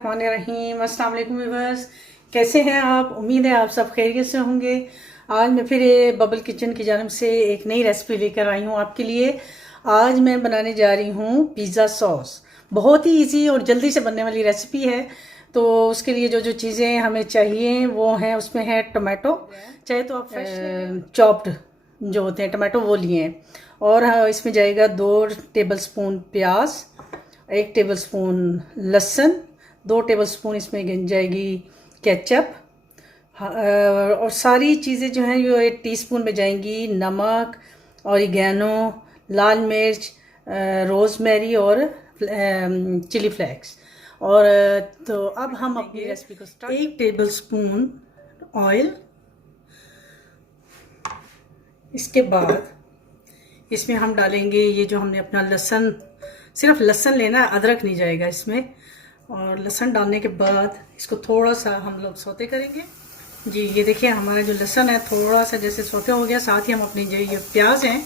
रहीम अस्सलाम वालेकुम व्यूअर्स। कैसे हैं आप? उम्मीद है आप सब खैरियत से होंगे। आज मैं फिर बबल किचन की जानिब से एक नई रेसिपी लेकर आई हूँ आपके लिए। आज मैं बनाने जा रही हूँ पिज़्ज़ा सॉस। बहुत ही इजी और जल्दी से बनने वाली रेसिपी है। तो उसके लिए जो जो चीज़ें हमें चाहिए वो हैं, उसमें है टमाटो, चाहे तो आप फ्रेश चॉप्ड जो होते हैं टमाटो वो लिए हैं। और इसमें जाएगा 2 टेबलस्पून प्याज, 1 टेबलस्पून लहसुन, 2 टेबलस्पून इसमें जाएगी केचप। और सारी चीज़ें जो हैं ये 1 टीस्पून में जाएंगी। नमक, ऑरिगेनो, लाल मिर्च, रोज़मेरी और चिली फ्लेक्स। और तो अब हम अपनी रेसिपी को स्टार्ट। 1 tablespoon oil. इसके बाद इसमें हम डालेंगे ये जो हमने अपना लहसुन, सिर्फ लहसुन लेना है, अदरक नहीं जाएगा इसमें। और लहसुन डालने के बाद इसको थोड़ा सा हम लोग सौते करेंगे। जी ये देखिए हमारा जो लहसुन है थोड़ा सा जैसे सौते हो गया। साथ ही हम अपनी जो ये प्याज हैं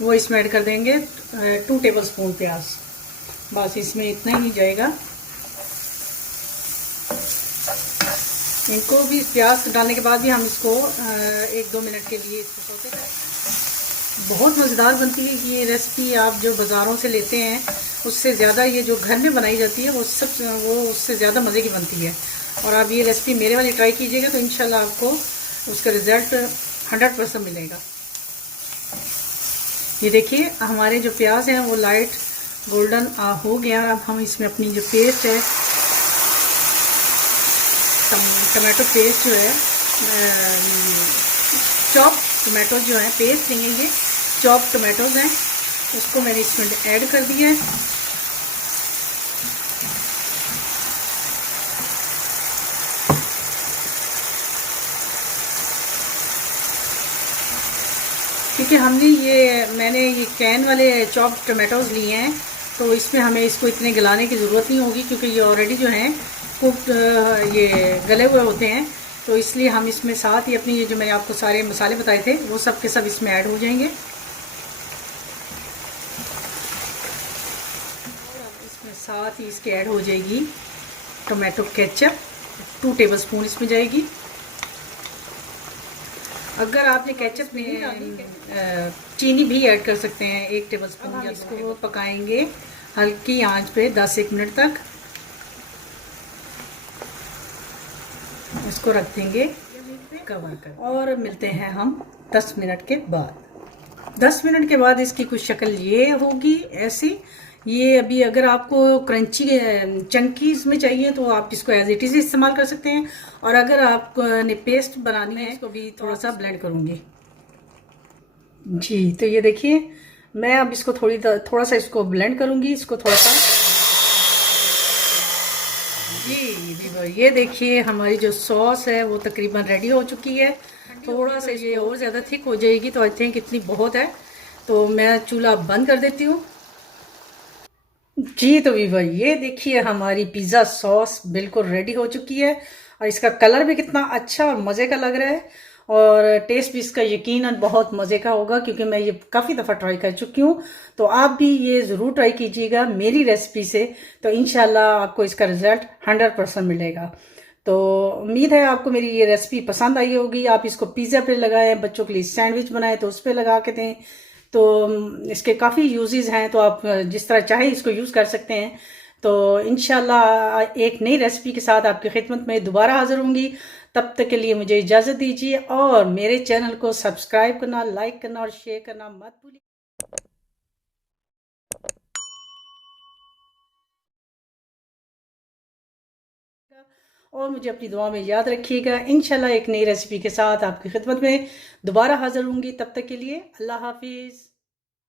वो इसमें ऐड कर देंगे। 2 टेबलस्पून प्याज, बस इसमें इतना ही जाएगा। इनको भी प्याज डालने के बाद भी हम इसको 1-2 मिनट के लिए इसको सौते करेंगे। बहुत मज़ेदार बनती है ये रेसिपी। आप जो बाज़ारों से लेते हैं उससे ज़्यादा ये जो घर में बनाई जाती है वो उससे ज़्यादा मज़े की बनती है। और आप ये रेसिपी मेरे वाली ट्राई कीजिएगा तो इंशाल्लाह आपको उसका रिज़ल्ट 100% मिलेगा। ये देखिए हमारे जो प्याज हैं वो लाइट गोल्डन हो गया। अब हम इसमें अपनी जो पेस्ट है, टमाटो पेस्ट जो है, चॉप टमाटो जो है, पेस्ट नहीं है ये, चॉप टमाटोज हैं, उसको मैंने इसमें ऐड कर दिया है। क्योंकि मैंने ये कैन वाले चॉप टमाटोज लिए हैं तो इसमें हमें इसको इतने गलाने की ज़रूरत नहीं होगी, क्योंकि ये ऑलरेडी जो हैं कुक्ड, ये गले हुए होते हैं। तो इसलिए हम इसमें साथ ही अपनी ये जो मैंने आपको सारे मसाले बताए थे वो सब के सब इसमें ऐड हो जाएंगे। इसमें साथ ही इसके ऐड हो जाएगी टोमेटो केचप, 2 टेबलस्पून इसमें जाएगी। अगर आपने केचप नहीं डाली चीनी भी ऐड कर सकते हैं 1 टेबलस्पून। इसको पकाएंगे हल्की आंच पे 10-1 मिनट तक। इसको रख देंगे कवर कर और मिलते हैं हम 10 मिनट के बाद। 10 मिनट के बाद इसकी कुछ शक्ल ये होगी ऐसी। ये अभी अगर आपको क्रंची चंकीज में चाहिए तो आप इसको एज इट इज इस्तेमाल कर सकते हैं। और अगर आपने पेस्ट बनानी है इसको भी थोड़ा सा ब्लेंड करूँगी। जी तो ये देखिए मैं अब इसको थोड़ा सा इसको ब्लेंड करूँगी, इसको थोड़ा सा। जी ये देखिए हमारी जो सॉस है वो तकरीबन रेडी हो चुकी है। थोड़ा सा ये और ज़्यादा थिक हो जाएगी तो आई थिंक इतनी बहुत है। तो मैं चूल्हा बंद कर देती हूँ। जी तो वीवर ये देखिए हमारी पिज़्ज़ा सॉस बिल्कुल रेडी हो चुकी है। और इसका कलर भी कितना अच्छा और मज़े का लग रहा है। और टेस्ट भी इसका यकीनन बहुत मज़े का होगा, क्योंकि मैं ये काफ़ी दफ़ा ट्राई कर चुकी हूँ। तो आप भी ये ज़रूर ट्राई कीजिएगा मेरी रेसिपी से, तो इंशाल्लाह आपको इसका रिज़ल्ट 100% मिलेगा। तो उम्मीद है आपको मेरी ये रेसिपी पसंद आई होगी। आप इसको पिज़्ज़ा पे लगाएं, बच्चों के लिए सैंडविच बनाएं तो उस पर लगा के दें। तो इसके काफ़ी यूजेस हैं, तो आप जिस तरह चाहे इसको यूज़ कर सकते हैं। तो इंशाल्लाह एक नई रेसिपी के साथ आपकी खिदमत में दोबारा हाजिर होंगी। तब तक के लिए मुझे इजाज़त दीजिए और मेरे चैनल को सब्सक्राइब करना, लाइक करना और शेयर करना मत भूलिए। और मुझे अपनी दुआ में याद रखिएगा। इंशाल्लाह एक नई रेसिपी के साथ आपकी खिदमत में दोबारा हाजिर होंगी। तब तक के लिए अल्लाह हाफिज़।